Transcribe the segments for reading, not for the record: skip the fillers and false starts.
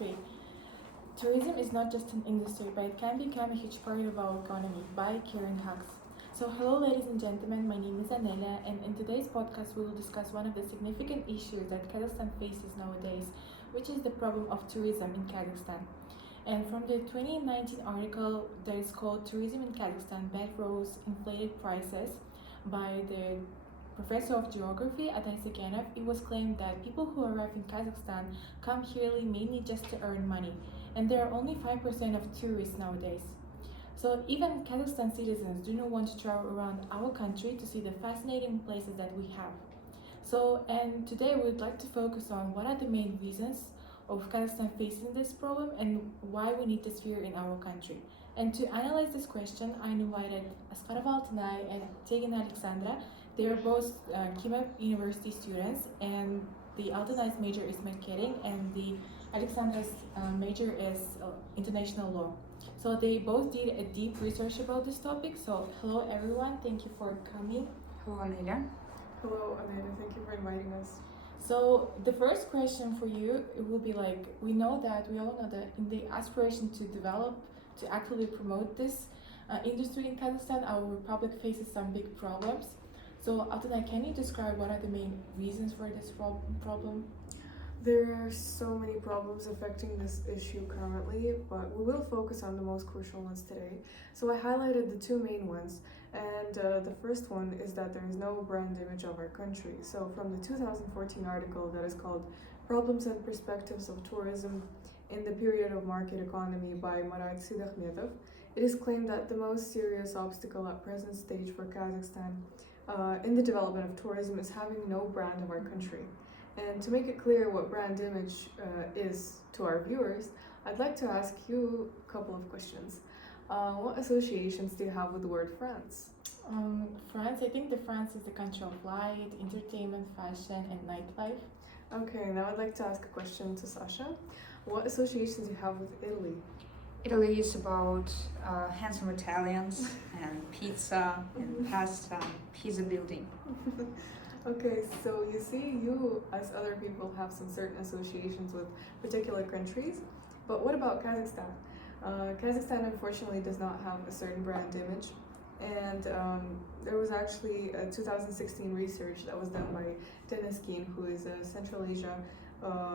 industry. Tourism is not just an industry, but it can become a huge part of our economy by carrying hacks. So, hello, ladies and gentlemen, my name is Anela, and in today's podcast, we will discuss one of the significant issues that Kazakhstan faces nowadays, which is the problem of tourism in Kazakhstan. And from the 2019 article that is called Tourism in Kazakhstan Bad Roads, Inflated Prices by the professor of geography at Isaganov, it was claimed that people who arrive in Kazakhstan come here mainly just to earn money, and there are only 5% of tourists nowadays. So even Kazakhstan citizens do not want to travel around our country to see the fascinating places that we have. And today we would like to focus on what are the main reasons of Kazakhstan facing this problem and why we need this fear in our country. And to analyze this question, I invited Askarov Altanay and Tegin Alexandra. They are both Kiev University students, and the Altanay's major is marketing, and the Alexandra's major is international law. So they both did a deep research about this topic. So hello everyone, thank you for coming. Hello, Amelia. Hello, Amanda. Thank you for inviting us. So the first question for you, it will be like, we all know that in the aspiration to develop, to actively promote this industry in Kazakhstan, our republic faces some big problems. So Altanay, can you describe what are the main reasons for this problem? There are so many problems affecting this issue currently, but we will focus on the most crucial ones today. So I highlighted the two main ones, and the first one is that there is no brand image of our country. So from the 2014 article that is called Problems and Perspectives of Tourism in the Period of Market Economy by Marat Sidahmetov, it is claimed that the most serious obstacle at present stage for Kazakhstan in the development of tourism is having no brand of our country. And to make it clear what brand image is to our viewers, I'd like to ask you a couple of questions. What associations do you have with the word France? France, I think France is the country of light, entertainment, fashion, and nightlife. Okay, now I'd like to ask a question to Sasha. What associations do you have with Italy? Italy is about handsome Italians and pizza and pasta, pizza building. Okay, so you see, you as other people have some certain associations with particular countries, but what about Kazakhstan? Kazakhstan unfortunately does not have a certain brand image, and there was actually a 2016 research that was done by Deniskin, who is a Central Asia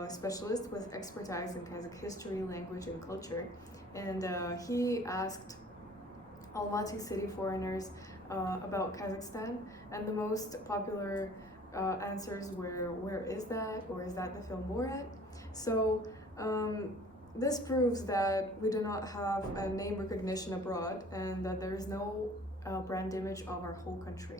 specialist with expertise in Kazakh history, language, and culture, and he asked Almaty city foreigners about Kazakhstan, and the most popular answers were, where is that, or is that the film Borat? So this proves that we do not have a name recognition abroad, and that there is no brand image of our whole country.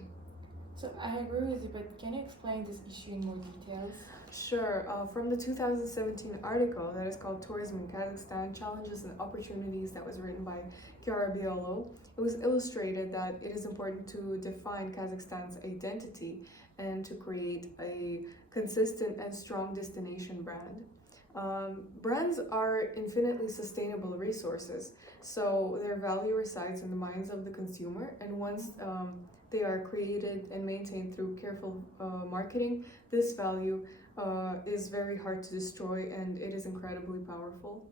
So I agree with you, but can you explain this issue in more details? Sure. From the 2017 article that is called Tourism in Kazakhstan, Challenges and Opportunities, that was written by Chiara Biolo, it was illustrated that it is important to define Kazakhstan's identity and to create a consistent and strong destination brand. Brands are infinitely sustainable resources, so their value resides in the minds of the consumer, and once they are created and maintained through careful marketing, this value is very hard to destroy, and it is incredibly powerful.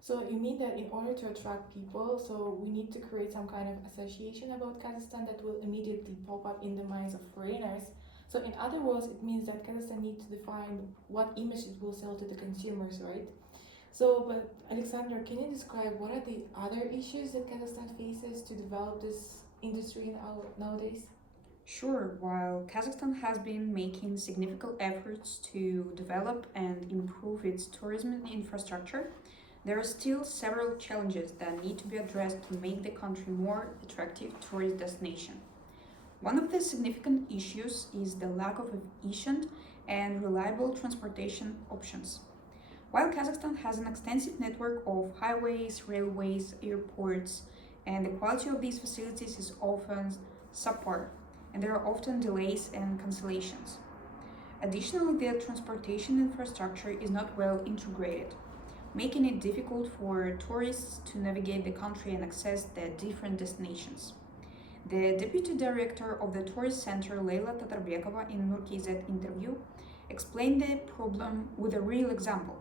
So you mean that in order to attract people, so we need to create some kind of association about Kazakhstan that will immediately pop up in the minds of foreigners. So in other words, it means that Kazakhstan needs to define what image it will sell to the consumers, right? So, but Alexander, can you describe what are the other issues that Kazakhstan faces to develop this industry nowadays? Sure, while Kazakhstan has been making significant efforts to develop and improve its tourism infrastructure, there are still several challenges that need to be addressed to make the country more attractive tourist destination. One of the significant issues is the lack of efficient and reliable transportation options. While Kazakhstan has an extensive network of highways, railways, airports, and the quality of these facilities is often subpar, and there are often delays and cancellations. Additionally, the transportation infrastructure is not well integrated, making it difficult for tourists to navigate the country and access the different destinations. The deputy director of the tourist center, Leila Tatarbekova, in Nur KZ interview, explained the problem with a real example.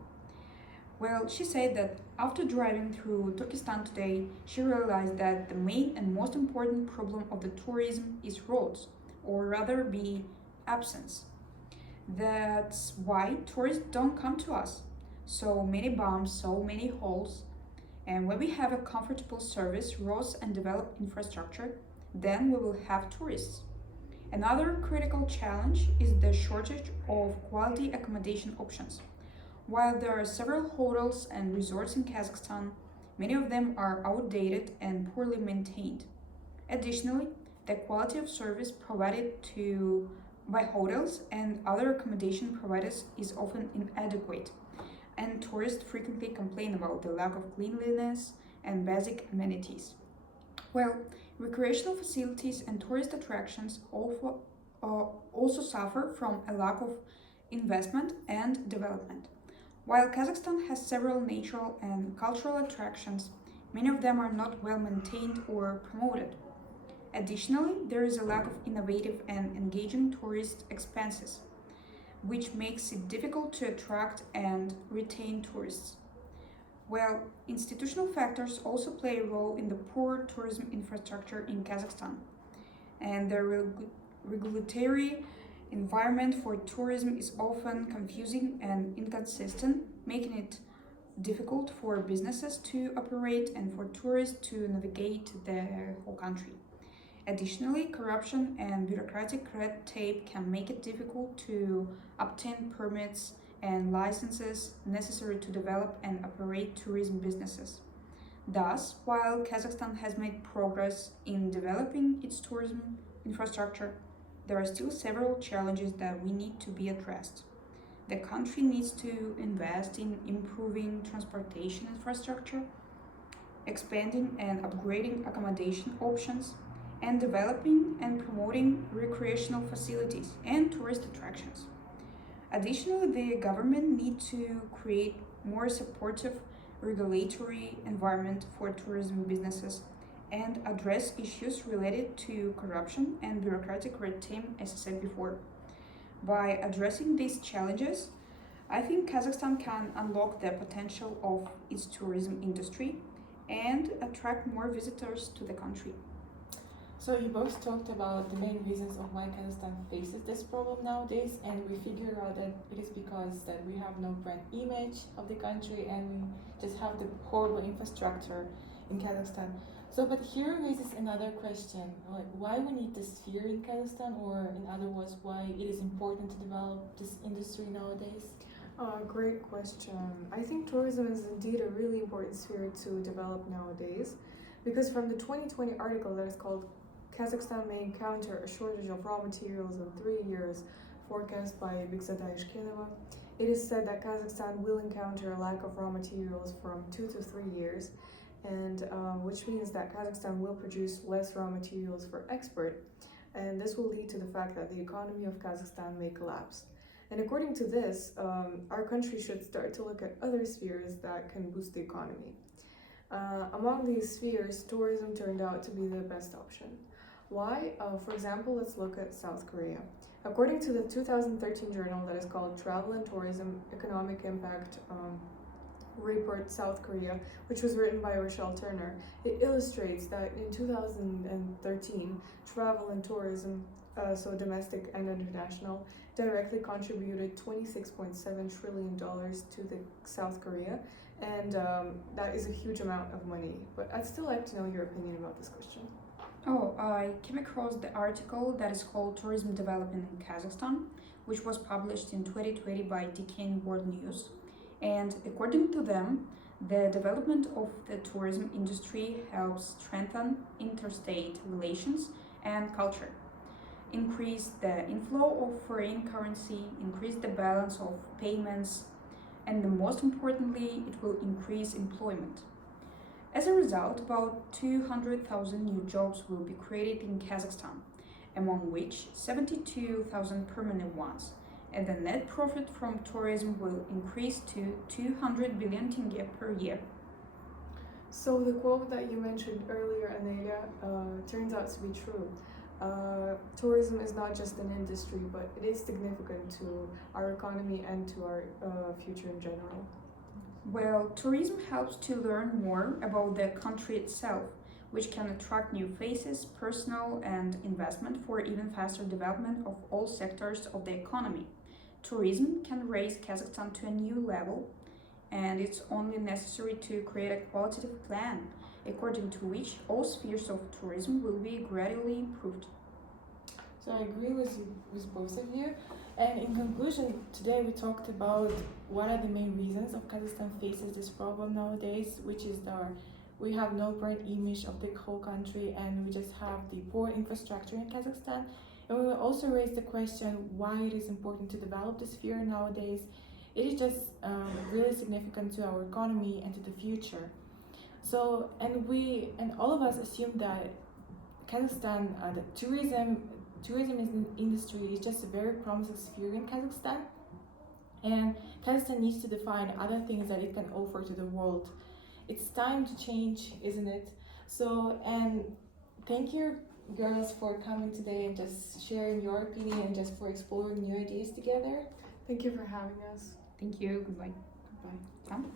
Well, she said that after driving through Turkestan today, she realized that the main and most important problem of the tourism is roads, or rather be absence. That's why tourists don't come to us. So many bumps, so many holes, and when we have a comfortable service, roads, and developed infrastructure, then we will have tourists. Another critical challenge is the shortage of quality accommodation options. While there are several hotels and resorts in Kazakhstan, many of them are outdated and poorly maintained. Additionally, the quality of service provided to by hotels and other accommodation providers is often inadequate, and tourists frequently complain about the lack of cleanliness and basic amenities. Well, recreational facilities and tourist attractions also suffer from a lack of investment and development. While Kazakhstan has several natural and cultural attractions, many of them are not well maintained or promoted. Additionally, there is a lack of innovative and engaging tourist expenses, which makes it difficult to attract and retain tourists. Well, institutional factors also play a role in the poor tourism infrastructure in Kazakhstan, and the regulatory environment for tourism is often confusing and inconsistent, making it difficult for businesses to operate and for tourists to navigate the whole country. Additionally, corruption and bureaucratic red tape can make it difficult to obtain permits and licenses necessary to develop and operate tourism businesses. Thus, while Kazakhstan has made progress in developing its tourism infrastructure, there are still several challenges that we need to be addressed. The country needs to invest in improving transportation infrastructure, expanding and upgrading accommodation options, and developing and promoting recreational facilities and tourist attractions. Additionally, the government needs to create more supportive regulatory environment for tourism businesses and address issues related to corruption and bureaucratic red tape, as I said before. By addressing these challenges, I think Kazakhstan can unlock the potential of its tourism industry and attract more visitors to the country. So you both talked about the main reasons of why Kazakhstan faces this problem nowadays, and we figure out that it is because that we have no brand image of the country and we just have the horrible infrastructure in Kazakhstan. So, but here raises another question, like why we need this sphere in Kazakhstan, or in other words, why it is important to develop this industry nowadays? Great question. I think tourism is indeed a really important sphere to develop nowadays because from the 2020 article that is called Kazakhstan may encounter a shortage of raw materials in 3 years, forecast by Bigzada Ishkenova. It is said that Kazakhstan will encounter a lack of raw materials from 2 to 3 years, and which means that Kazakhstan will produce less raw materials for export, and this will lead to the fact that the economy of Kazakhstan may collapse. And according to this, our country should start to look at other spheres that can boost the economy. Among these spheres, tourism turned out to be the best option. Why? For example, let's look at South Korea. According to the 2013 journal that is called Travel and Tourism Economic Impact Report South Korea, which was written by Rochelle Turner, it illustrates that in 2013, travel and tourism, so domestic and international, directly contributed $26.7 trillion to the South Korea, and that is a huge amount of money. But I'd still like to know your opinion about this question. Oh, I came across the article that is called Tourism Development in Kazakhstan, which was published in 2020 by DKN World News. And according to them, the development of the tourism industry helps strengthen interstate relations and culture, increase the inflow of foreign currency, increase the balance of payments, and the most importantly, it will increase employment. As a result, about 200,000 new jobs will be created in Kazakhstan, among which 72,000 permanent ones, and the net profit from tourism will increase to 200 billion tenge per year. So the quote that you mentioned earlier, Anelia, turns out to be true. Tourism is not just an industry, but it is significant to our economy and to our future in general. Well, tourism helps to learn more about the country itself, which can attract new faces, personal and investment for even faster development of all sectors of the economy. Tourism can raise Kazakhstan to a new level, and it's only necessary to create a qualitative plan, according to which all spheres of tourism will be gradually improved. So I agree with both of you. And in conclusion, today we talked about what are the main reasons of Kazakhstan faces this problem nowadays, which is that we have no brand image of the whole country and we just have the poor infrastructure in Kazakhstan. And we will also raise the question why it is important to develop this sphere nowadays. It is just really significant to our economy and to the future. So, and all of us assume that Kazakhstan, the tourism industry is just a very promising sphere in Kazakhstan, and Kazakhstan needs to define other things that it can offer to the world. It's time to change, isn't it? So, and thank you, girls, for coming today and just sharing your opinion and just for exploring new ideas together. Thank you for having us. Thank you. Goodbye. Goodbye. Tom?